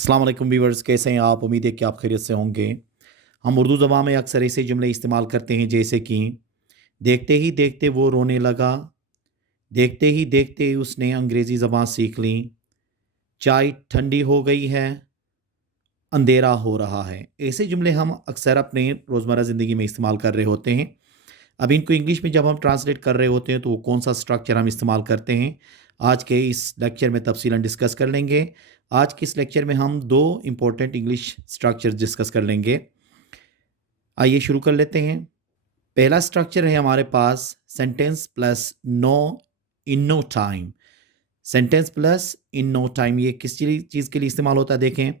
अस्सलाम वालेकुम व्यूअर्स, कैसे हैं आप? उम्मीद है कि आप खैरियत से होंगे। हम उर्दू ज़बान में अक्सर ऐसे जुमले इस्तेमाल करते हैं जैसे कि देखते ही देखते वो रोने लगा, देखते ही देखते उसने अंग्रेज़ी ज़बान सीख ली, चाय ठंडी हो गई है, अंधेरा हो रहा है। ऐसे जुमले हम अक्सर अपने रोज़मर्रा ज़िंदगी में इस्तेमाल कर रहे होते हैं। अब इनको इंग्लिश में जब हम ट्रांसलेट कर रहे होते हैं तो वो कौन-सा स्ट्रक्चर हम इस्तेमाल करते हैं, आज के इस लेक्चर में तफ़सीलन डिस्कस कर लेंगे। आज के इस लेक्चर में हम 2 इम्पोर्टेंट इंग्लिश स्ट्रक्चर्स डिस्कस कर लेंगे। आइए शुरू कर लेते हैं। पहला स्ट्रक्चर है हमारे पास sentence plus no in no time. Sentence plus in no time ये किस चीज़ के लिए इस्तेमाल होता है देखें।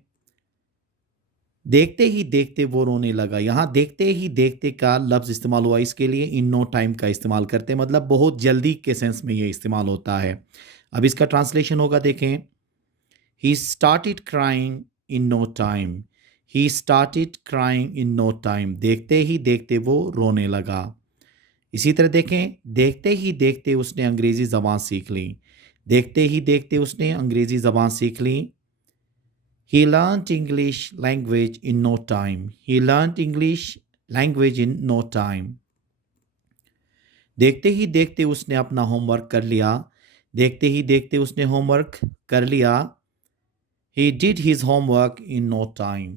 देखते ही देखते वो रोने लगा। यहाँ देखते ही देखते का लफ्ज़ इस्तेमाल हुआ, इसके लिए इन नो टाइम का इस्तेमाल करते हैं, मतलब बहुत जल्दी के सेंस में ये इस्तेमाल होता है। अब इसका ट्रांसलेशन होगा देखें। He started crying in no time. He started crying in no time. देखते ही देखते वो रोने लगा। इसी तरह देखें, देखते ही देखते उसने अंग्रेज़ी ज़बान सीख ली। देखते ही देखते उसने अंग्रेज़ी ज़बान सीख ली। He learnt English language in no time. He learnt English language in no time. देखते ही देखते उसने अपना होमवर्क कर लिया। देखते ही देखते उसने होमवर्क कर लिया। He did his homework in no time.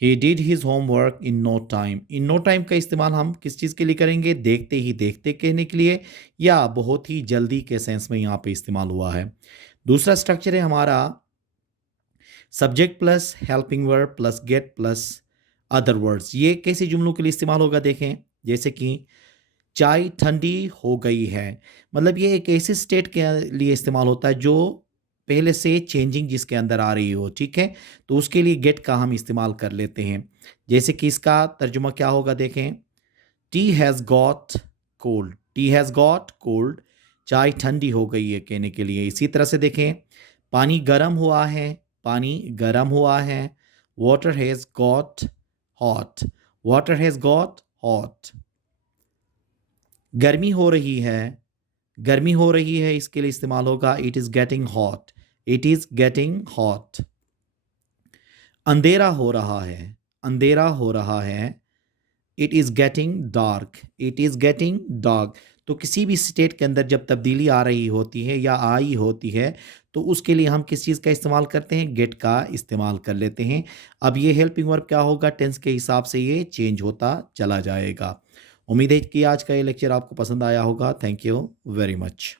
He did his homework in no time. In no time का इस्तेमाल हम किस चीज़ के लिए करेंगे? देखते ही देखते कहने के लिए या बहुत ही जल्दी के सेंस में यहाँ पे इस्तेमाल हुआ है। दूसरा स्ट्रक्चर है हमारा subject plus helping verb plus gate plus other words. ये कैसे जुमलों के लिए इस्तेमाल होगा देखें। जैसे कि चाय ठंडी हो गई है, मतलब ये एक ऐसे स्टेट के लिए इस्तेमाल होता है जो पहले से चेंजिंग जिसके अंदर आ रही हो, ठीक है। तो उसके लिए गेट का हम इस्तेमाल कर लेते हैं। जैसे कि इसका तर्जुमा क्या होगा देखें। T has got cold. T has got cold. चाय ठंडी हो गई है कहने के लिए। इसी तरह से देखें, पानी गर्म हुआ है। पानी गर्म हुआ है। Water has got hot. Water has got hot. गर्मी हो रही है। गर्मी हो रही है, इसके लिए इस्तेमाल होगा it is getting hot. It is getting hot. अंधेरा हो रहा है। अंधेरा हो रहा है। It is getting dark. It is getting dark. तो किसी भी स्टेट के अंदर जब तब्दीली आ रही होती है या आई होती है तो उसके लिए हम किस चीज़ का इस्तेमाल करते हैं? गेट का इस्तेमाल कर लेते हैं। अब ये हेल्पिंग वर्ब क्या होगा? टेंस के हिसाब से ये चेंज होता चला जाएगा। उम्मीद है कि आज का ये लेक्चर आपको पसंद आया होगा। Thank you very much.